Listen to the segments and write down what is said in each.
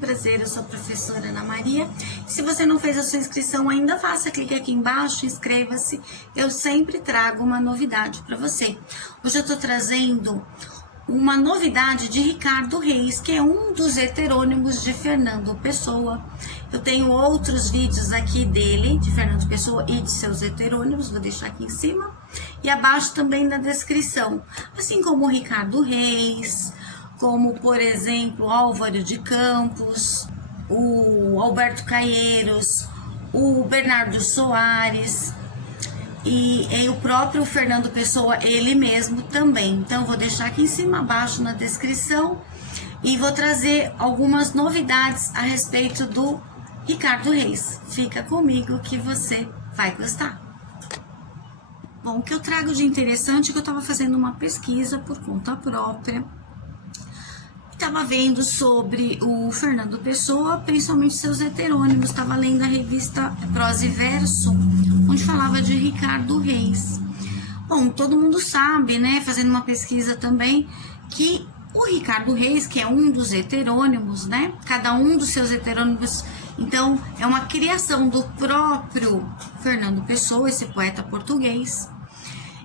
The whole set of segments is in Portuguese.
prazer, eu sou a professora Ana Maria. Se você não fez a sua inscrição ainda, faça, clique aqui embaixo, inscreva-se. Eu sempre trago uma novidade para você. Hoje eu estou trazendo uma novidade de Ricardo Reis, que é um dos heterônimos de Fernando Pessoa. Eu tenho outros vídeos aqui dele, de Fernando Pessoa e de seus heterônimos, vou deixar aqui em cima. E abaixo também na descrição, assim como o Ricardo Reis, como, por exemplo, Álvaro de Campos, o Alberto Caeiros, o Bernardo Soares e o próprio Fernando Pessoa, ele mesmo também. Então, vou deixar aqui em cima, abaixo na descrição e vou trazer algumas novidades a respeito do Ricardo Reis. Fica comigo que você vai gostar. Bom, o que eu trago de interessante é que eu estava fazendo uma pesquisa por conta própria. Estava vendo sobre o Fernando Pessoa, principalmente seus heterônimos. Estava lendo a revista Prosa e Verso, onde falava de Ricardo Reis. Bom, todo mundo sabe, né, fazendo uma pesquisa também, que o Ricardo Reis, que é um dos heterônimos, né, cada um dos seus heterônimos, então, é uma criação do próprio Fernando Pessoa, esse poeta português.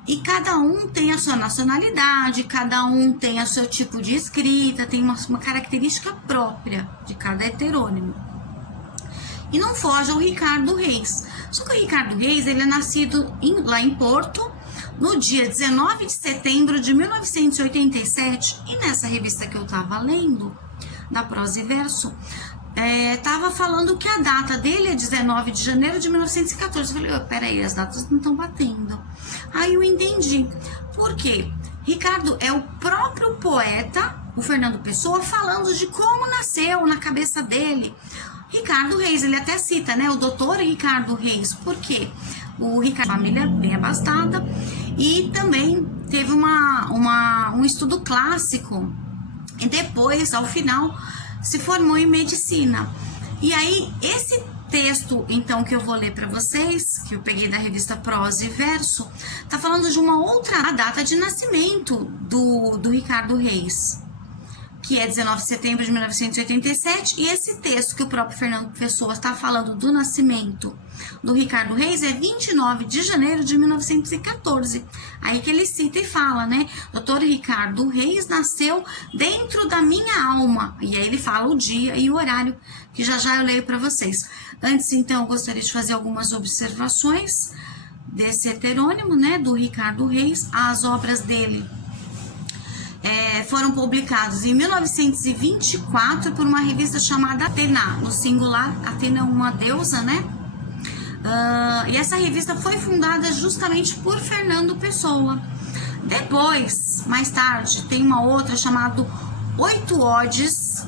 E cada um tem a sua nacionalidade, cada um tem o seu tipo de escrita, tem uma característica própria de cada heterônimo. E não foge ao Ricardo Reis. Só que o Ricardo Reis, ele é nascido lá em Porto, no dia 19 de setembro de 1987. E nessa revista que eu estava lendo, da Prosa e Verso, tava falando que a data dele é 19 de janeiro de 1914. Eu falei, peraí, as datas não estão batendo. Aí eu entendi. Por quê? Ricardo é o próprio poeta, o Fernando Pessoa, falando de como nasceu na cabeça dele. Ricardo Reis, ele até cita, né, o doutor Ricardo Reis. Por quê? O Ricardo, família bem abastada, e também teve um estudo clássico. E depois, ao final, se formou em medicina. E aí, esse texto, então, que eu vou ler para vocês, que eu peguei da revista Prosa e Verso, tá falando de uma outra data de nascimento do Ricardo Reis, que é 19 de setembro de 1987, e esse texto que o próprio Fernando Pessoa está falando do nascimento do Ricardo Reis é 29 de janeiro de 1914. Aí que ele cita e fala, né? Doutor Ricardo Reis nasceu dentro da minha alma. E aí ele fala o dia e o horário, que já já eu leio para vocês. Antes, então, eu gostaria de fazer algumas observações desse heterônimo, né? Do Ricardo Reis. As obras dele foram publicados em 1924 por uma revista chamada Atena, no singular, Atena, uma deusa, né? E essa revista foi fundada justamente por Fernando Pessoa. Depois, mais tarde, tem uma outra chamada Oito Odes,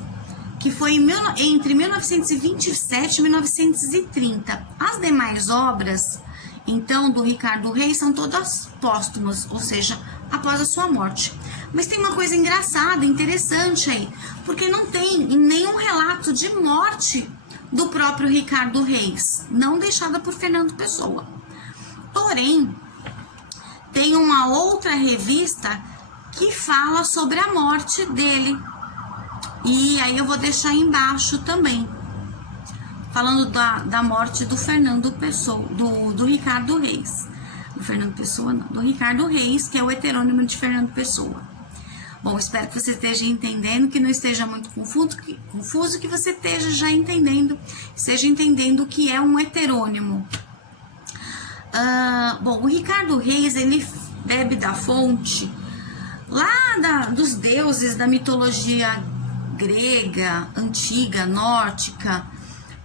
que foi entre 1927 e 1930. As demais obras, então, do Ricardo Reis são todas póstumas, ou seja, após a sua morte. Mas tem uma coisa engraçada, interessante aí, porque não tem nenhum relato de morte do próprio Ricardo Reis, não deixada por Fernando Pessoa. Porém, tem uma outra revista que fala sobre a morte dele. E aí eu vou deixar aí embaixo também, falando da morte do Fernando Pessoa, do Ricardo Reis. Do Fernando Pessoa não, do Ricardo Reis, que é o heterônimo de Fernando Pessoa. Bom, espero que você esteja entendendo, que não esteja muito confuso, que você esteja já entendendo, esteja entendendo o que é um heterônimo. Bom, o Ricardo Reis, ele bebe da fonte lá dos deuses da mitologia grega, antiga, nórdica,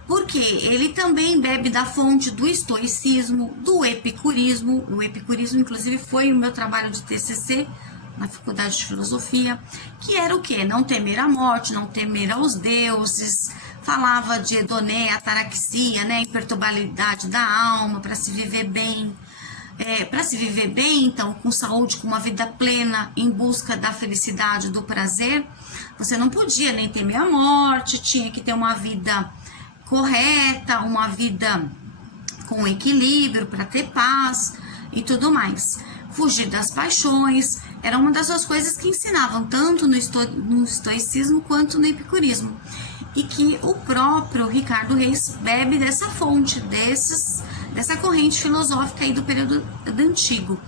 porque ele também bebe da fonte do estoicismo, do epicurismo. O epicurismo, inclusive, foi o meu trabalho de TCC na Faculdade de Filosofia, que era o quê? Não temer a morte, não temer aos deuses. Falava de hedoneia, ataraxia, né? Imperturbabilidade da alma, para se viver bem. Para se viver bem, então, com saúde, com uma vida plena, em busca da felicidade, do prazer, você não podia nem temer a morte, tinha que ter uma vida correta, uma vida com equilíbrio para ter paz e tudo mais. Fugir das paixões era uma das duas coisas que ensinavam tanto no estoicismo quanto no epicurismo. e que o próprio Ricardo Reis bebe dessa fonte, dessa corrente filosófica aí do período antigo.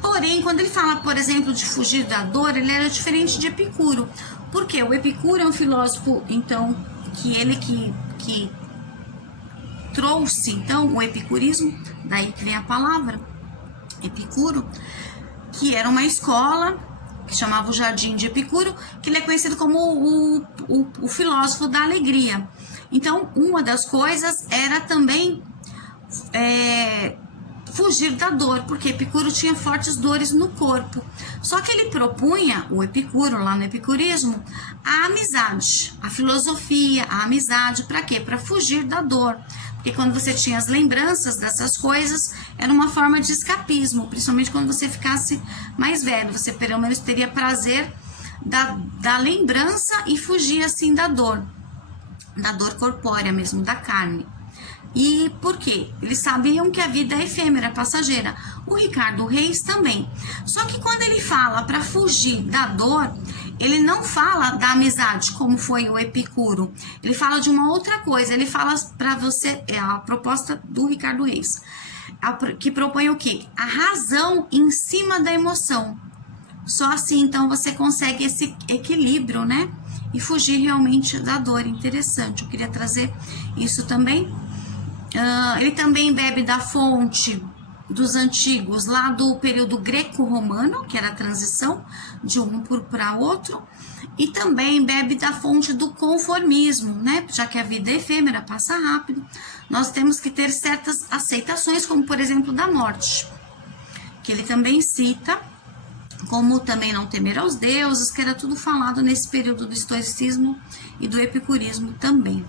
Porém, quando ele fala, por exemplo, de fugir da dor, ele era diferente de Epicuro. Por quê? O Epicuro é um filósofo, então, que trouxe, então, o epicurismo, daí que vem a palavra Epicuro, que era uma escola que chamava o Jardim de Epicuro, que ele é conhecido como o filósofo da alegria. Então, uma das coisas era também fugir da dor, porque Epicuro tinha fortes dores no corpo. Só que ele propunha, o Epicuro, lá no epicurismo, a amizade, a filosofia, a amizade, para quê? Para fugir da dor. Porque quando você tinha as lembranças dessas coisas, era uma forma de escapismo, principalmente quando você ficasse mais velho. Você pelo menos teria prazer da lembrança e fugir assim da dor corpórea mesmo, da carne. E por quê? Eles sabiam que a vida é efêmera, passageira. O Ricardo Reis também. Só que quando ele fala para fugir da dor, ele não fala da amizade, como foi o Epicuro. Ele fala de uma outra coisa. Ele fala para você, a proposta do Ricardo Reis, que propõe o quê? A razão em cima da emoção. Só assim, então, você consegue esse equilíbrio, né? E fugir realmente da dor. Interessante. Eu queria trazer isso também. Ele também bebe da fonte dos antigos, lá do período greco-romano, que era a transição de um para outro, e também bebe da fonte do conformismo, né? Já que a vida é efêmera, passa rápido, nós temos que ter certas aceitações, como por exemplo da morte, que ele também cita, como também não temer aos deuses, que era tudo falado nesse período do estoicismo e do epicurismo também.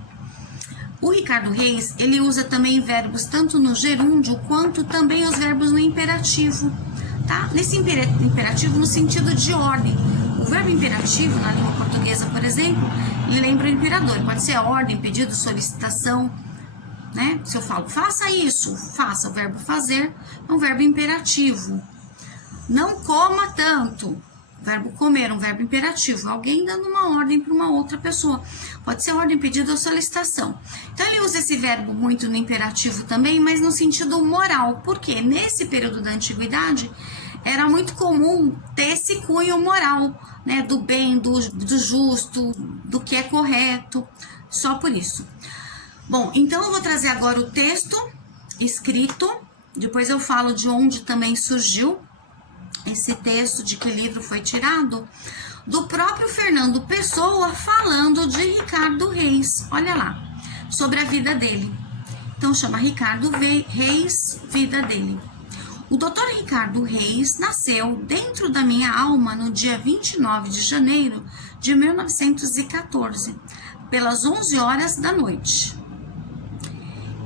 O Ricardo Reis, ele usa também verbos tanto no gerúndio quanto também os verbos no imperativo, tá? Nesse imperativo no sentido de ordem. O verbo imperativo, na língua portuguesa, por exemplo, ele lembra o imperador. Pode ser a ordem, pedido, solicitação, né? Se eu falo, faça isso, faça. O verbo fazer é um verbo imperativo. Não coma tanto. Verbo comer, um verbo imperativo, alguém dando uma ordem para uma outra pessoa. Pode ser ordem, pedido ou solicitação. Então, ele usa esse verbo muito no imperativo também, mas no sentido moral. Porque nesse período da antiguidade, era muito comum ter esse cunho moral, né? Do bem, do justo, do que é correto. Só por isso. Bom, então eu vou trazer agora o texto escrito. Depois eu falo de onde também surgiu esse texto, de que livro foi tirado, do próprio Fernando Pessoa, falando de Ricardo Reis. Olha lá, sobre a vida dele. Então chama Ricardo Reis, vida dele. O Dr. Ricardo Reis nasceu dentro da minha alma no dia 29 de janeiro de 1914, pelas 11 horas da noite.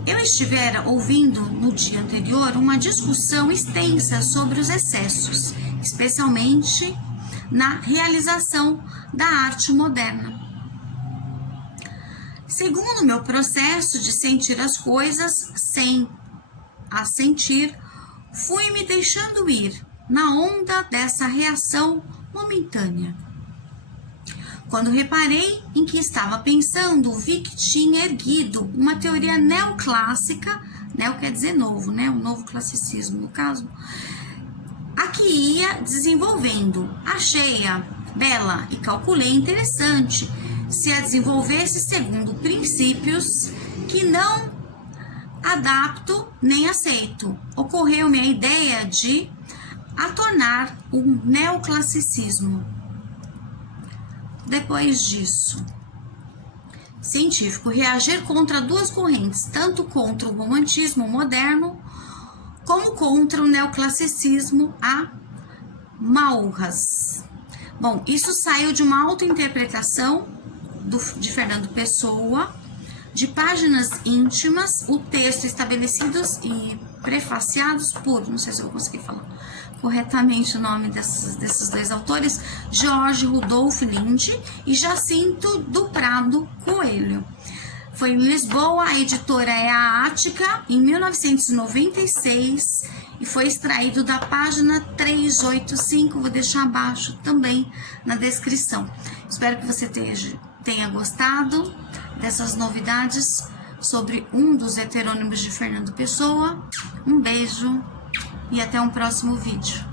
Eu estivera ouvindo no dia anterior uma discussão extensa sobre os excessos, especialmente na realização da arte moderna. Segundo meu processo de sentir as coisas sem as sentir, fui me deixando ir na onda dessa reação momentânea. Quando reparei em que estava pensando, vi que tinha erguido uma teoria neoclássica, neo quer dizer novo, né? O novo classicismo, no caso, a que ia desenvolvendo. Achei-a bela e calculei interessante se a desenvolvesse segundo princípios que não adapto nem aceito. Ocorreu-me a ideia de a tornar um neoclassicismo. Depois disso, científico, reagir contra duas correntes, tanto contra o romantismo moderno, como contra o neoclassicismo a Maurras. Bom, isso saiu de uma autointerpretação de Fernando Pessoa, de páginas íntimas, o texto estabelecidos e prefaciados por, não sei se eu vou conseguir falar corretamente o nome desses dois autores, Jorge Rudolph Linde e Jacinto do Prado Coelho. Foi em Lisboa, a editora é a Ática, em 1996, e foi extraído da página 385, vou deixar abaixo também na descrição. Espero que você tenha gostado dessas novidades sobre um dos heterônimos de Fernando Pessoa. Um beijo e até um próximo vídeo.